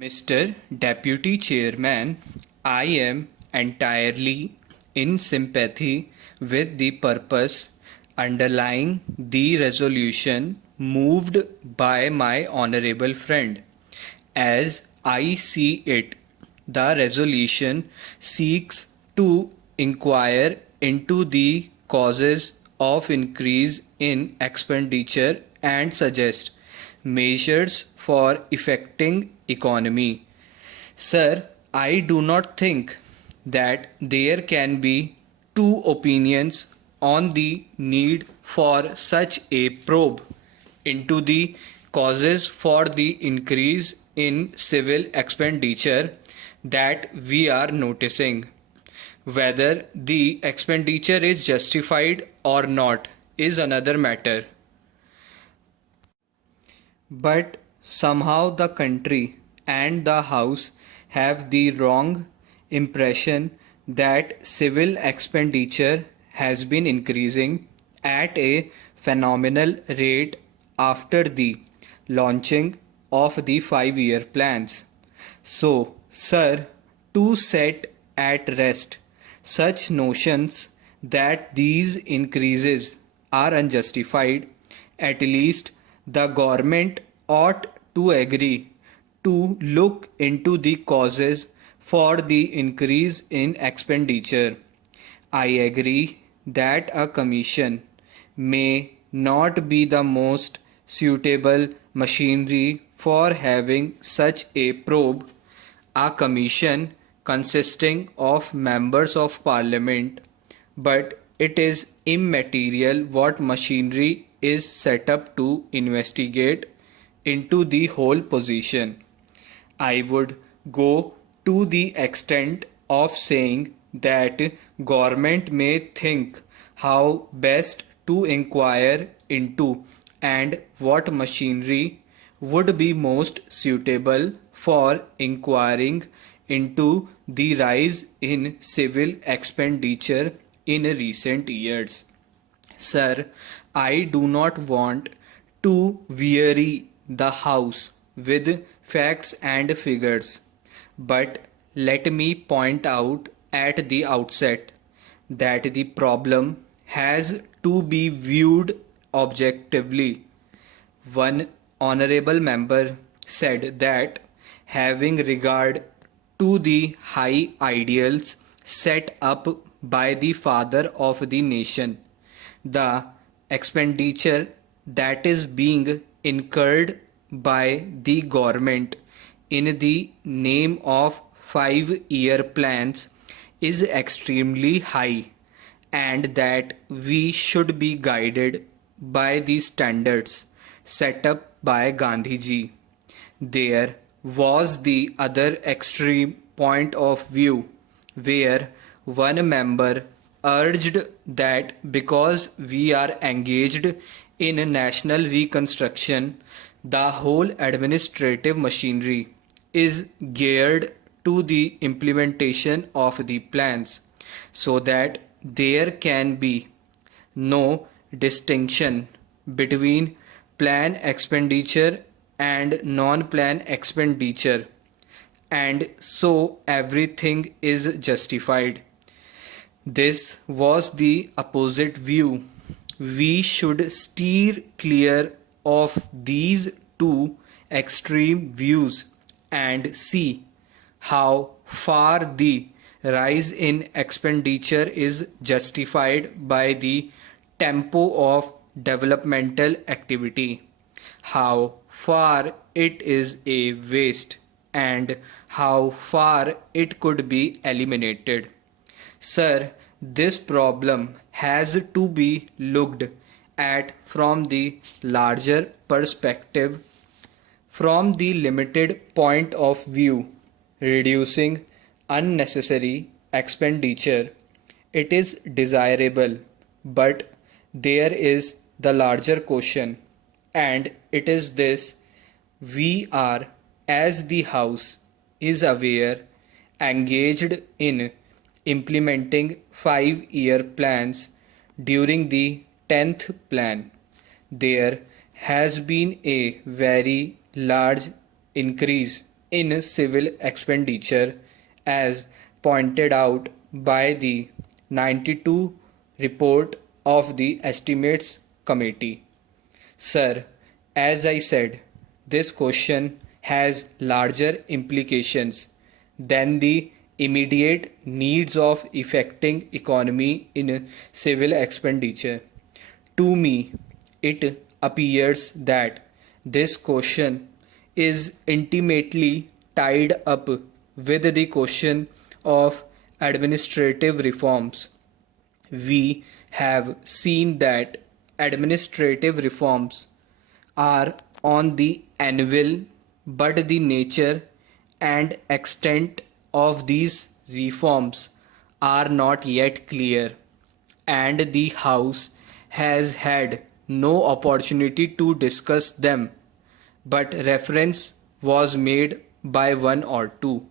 Mr. Deputy Chairman, I am entirely in sympathy with the purpose underlying the resolution moved by my honorable friend. As I see it, the resolution seeks to inquire into the causes of increase in expenditure and suggest measures for effecting economy. Sir, I do not think that there can be two opinions on the need for such a probe into the causes for the increase in civil expenditure that we are noticing. Whether the expenditure is justified or not is another matter. But somehow the country and the House have the wrong impression that civil expenditure has been increasing at a phenomenal rate after the launching of the 5-year plans. So, sir, to set at rest such notions that these increases are unjustified, at least the government ought to agree to look into the causes for the increase in expenditure. I agree that a commission may not be the most suitable machinery for having such a probe. A commission consisting of members of parliament, but it is immaterial what machinery is set up to investigate into the whole position. I would go to the extent of saying that government may think how best to inquire into and what machinery would be most suitable for inquiring into the rise in civil expenditure in recent years. Sir, I do not want to weary the House with facts and figures, but let me point out at the outset that the problem has to be viewed objectively. One honorable member said that having regard to the high ideals set up by the father of the nation, the expenditure that is being incurred by the government in the name of 5-year plans is extremely high, and that we should be guided by the standards set up by Gandhiji. There was the other extreme point of view where one member urged that because we are engaged in national reconstruction, the whole administrative machinery is geared to the implementation of the plans, so that there can be no distinction between plan expenditure and non-plan expenditure, and so everything is justified. This was the opposite view. We should steer clear of these two extreme views and see how far the rise in expenditure is justified by the tempo of developmental activity, how far it is a waste, and how far it could be eliminated. Sir, this problem has to be looked at from the larger perspective. From the limited point of view, reducing unnecessary expenditure, it is desirable, but there is the larger question, and it is this: we are, as the House is aware, engaged in implementing 5-year plans. During the 10th plan, there has been a very large increase in civil expenditure as pointed out by the 92 report of the Estimates Committee. Sir, as I said, this question has larger implications than the immediate needs of effecting economy in civil expenditure. To me, it appears that this question is intimately tied up with the question of administrative reforms. We have seen that administrative reforms are on the anvil, but the nature and extent of these reforms are not yet clear, and the House has had no opportunity to discuss them, but reference was made by one or two.